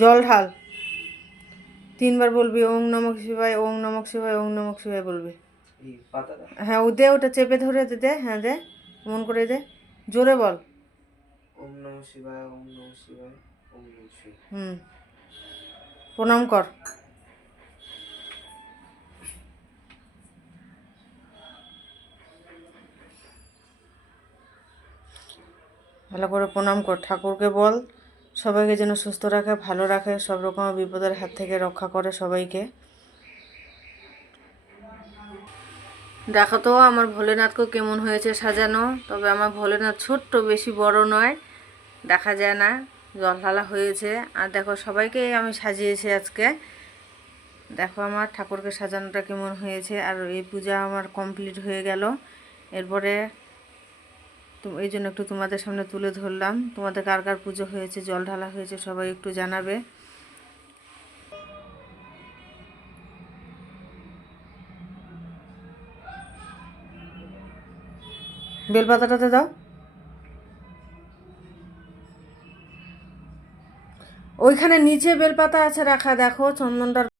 জল ঢাল, 3বার বলবি ওং নমঃ শিবায়, ওং নমঃ শিবায়, ওং নমঃ শিবায় বলবি। হ্যাঁ ও দে, ওটা চেপে ধরে দে, হ্যাঁ দে, মন করে দে, জোরে বল। ওম নমঃ শিবায়, ওম নমঃ শিবায়, ওম নমঃ শিবায়। প্রণাম কর। ভালো করে প্রণাম কর, ঠাকুরকে বল সবাইকে যেন সুস্থ রাখে, ভালো রাখে, সব রকম বিপদের হাত থেকে রক্ষা করে সবাইকে। দেখো তো আমার ভোলেনাথকে কেমন হয়েছে সাজানো। তবে আমার ভোলেনাথ ছোট্ট, বেশি বড় নয়, দেখা যায় না, জল ঢালা হয়েছে। আর দেখো সবাইকে আমি সাজিয়েছি আজকে। দেখো আমার ঠাকুরকে সাজানোটা কেমন হয়েছে। আর এই পূজা আমার কমপ্লিট হয়ে গেল। এরপরে এই জন্য একটু তোমাদের সামনে তুলে ধরলাম। তোমাদের কার কার পুজো হয়েছে, জল ঢালা হয়েছে, সবাই একটু জানাবে। বেলপাতাটাতে দাও, ওইখানে নিচে বেলপাতা আছে রাখা, দেখো চন্দনটার